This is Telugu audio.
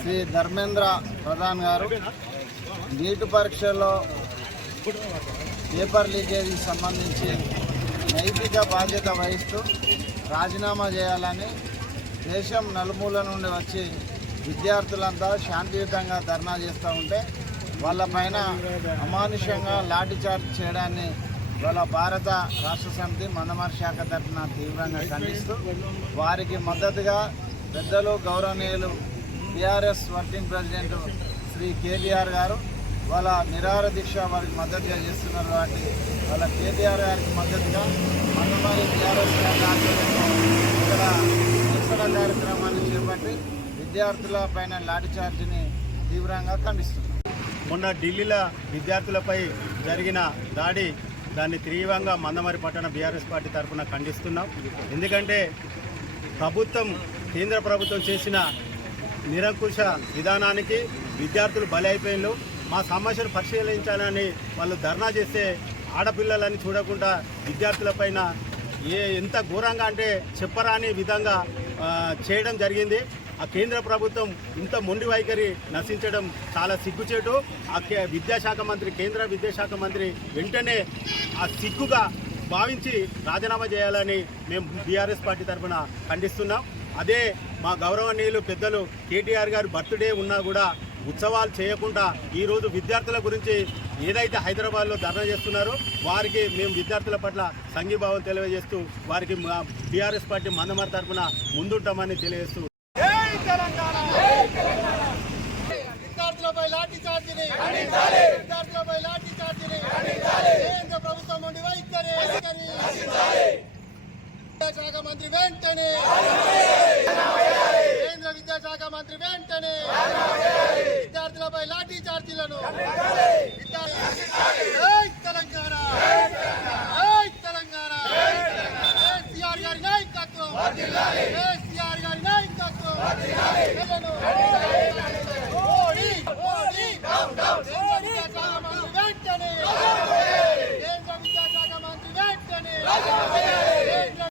శ్రీ ధర్మేంద్ర ప్రధాన్ గారు నీటి పరీక్షల్లో పేపర్ లీకేజీకి సంబంధించి నైతిక బాధ్యత వహిస్తూ రాజీనామా చేయాలని దేశం నలుమూల నుండి వచ్చి విద్యార్థులంతా శాంతియుతంగా ధర్నా చేస్తూ ఉంటే వాళ్ళపైన అమానుషంగా లాఠీచార్జ్ చేయడాన్ని వాళ్ళ భారత రాష్ట్ర సమితి మందమరి శాఖ తరఫున తీవ్రంగా ఖండిస్తూ వారికి మద్దతుగా పెద్దలు గౌరవనీయులు టీఆర్ఎస్ వర్కింగ్ ప్రెసిడెంట్ శ్రీ కేటీఆర్ గారు వాళ్ళ నిరాహార దీక్ష వారికి మద్దతుగా చేస్తున్నారు. కాబట్టి వాళ్ళ కేటీఆర్ గారికి మద్దతుగా మందమరి టీఆర్ఎస్ ఇక్కడ నిరసన కార్యక్రమాన్ని చేపట్టి విద్యార్థుల పైన లాఠీచార్జిని తీవ్రంగా ఖండిస్తున్నారు. మొన్న ఢిల్లీలో విద్యార్థులపై జరిగిన దాన్ని తీవ్రంగా మందమరి పట్టణ బీఆర్ఎస్ పార్టీ తరఫున ఖండిస్తున్నాం. ఎందుకంటే కేంద్ర ప్రభుత్వం చేసిన నిరంకుశ విధానానికి విద్యార్థులు బలి అయిపోయినారు. మా సమస్యను పరిశీలించాలని వాళ్ళు ధర్నా చేస్తే ఆడపిల్లలని చూడకుండా విద్యార్థులపైన ఎంత ఘోరంగా అంటే చెప్పరాని విధంగా చేయడం జరిగింది. ఆ కేంద్ర ప్రభుత్వం ఇంత మొండి వైఖరి నశించడం చాలా సిగ్గుచేటు. ఆ కేంద్ర విద్యాశాఖ మంత్రి వెంటనే ఆ సిగ్గుగా భావించి రాజీనామా చేయాలని మేము బీఆర్ఎస్ పార్టీ తరఫున ఖండిస్తున్నాం. అదే మా గౌరవనీయులు పెద్దలు కేటీఆర్ గారు బర్త్డే ఉన్నా కూడా ఉత్సవాలు చేయకుండా ఈరోజు విద్యార్థుల గురించి ఏదైతే హైదరాబాద్లో ధర్నా చేస్తున్నారో వారికి మేము విద్యార్థుల పట్ల సంఘీభావం తెలియజేస్తూ వారికి బీఆర్ఎస్ పార్టీ మందమరి తరఫున ముందుంటామని తెలియజేస్తూ విద్యార్థులపై లాఠీచార్జిని కేంద్ర ప్రభుత్వం నుండి వైఖరి విద్యాశాఖ మంత్రి వెంటనే కేంద్ర విద్యాశాఖ మంత్రి వెంటనే విద్యార్థులపై లాఠీచార్జీలను తెలంగాణ కేసీఆర్ గారి నాయకత్వం